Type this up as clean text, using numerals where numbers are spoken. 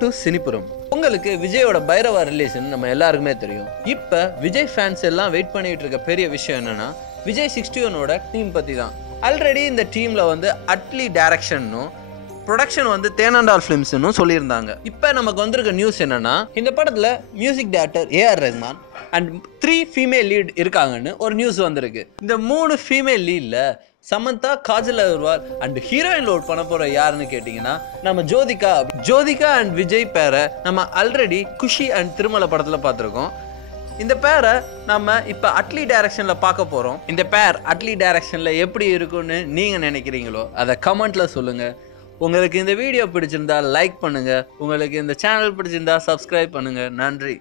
Welcome to Cinipuram. உங்களுக்கு விஜயோட Bairavaa relation நம்ம எல்லாருக்குமே தெரியும். இப்போ விஜய் ஃபேன்ஸ் எல்லாம் வெயிட் பண்ணிட்டு இருக்க பெரிய விஷயம் என்னன்னா விஜய் 61ஓட டீம் பற்றி தான். ஆல்ரெடி இந்த டீமில் வந்து அட்லி டைரக்ஷன்னும் ப்ரொடக்ஷன் வந்து தேனாண்டால் ஃபிலிம்ஸ்னு சொல்லியிருந்தாங்க. இப்போ நமக்கு வந்திருக்க நியூஸ் என்னன்னா இந்த படத்தில் music director AR Rahman and 3 female lead இருக்காங்கன்னு ஒரு நியூஸ் வந்திருக்கு. இந்த 3 ஃபீமேல் லீடில் சமந்தா, காஜல் அகர்வால் அண்ட் ஹீரோயின் லோட் பண்ண போற யாருன்னு கேட்டீங்கன்னா நம்ம ஜோதிகா அண்ட் விஜய் பேரை நம்ம ஆல்ரெடி குஷி அண்ட் திருமலை படத்துல பார்த்துருக்கோம். இந்த பேரை நம்ம இப்போ அட்லி டைரக்ஷன்ல பார்க்க போறோம். இந்த பேர் அட்லி டைரக்ஷன்ல எப்படி இருக்குன்னு நீங்க நினைக்கிறீங்களோ அதை கமெண்ட்ல சொல்லுங்க. உங்களுக்கு இந்த வீடியோ பிடிச்சிருந்தா லைக் பண்ணுங்க. உங்களுக்கு இந்த சேனல் பிடிச்சிருந்தா சப்ஸ்கிரைப் பண்ணுங்க. நன்றி.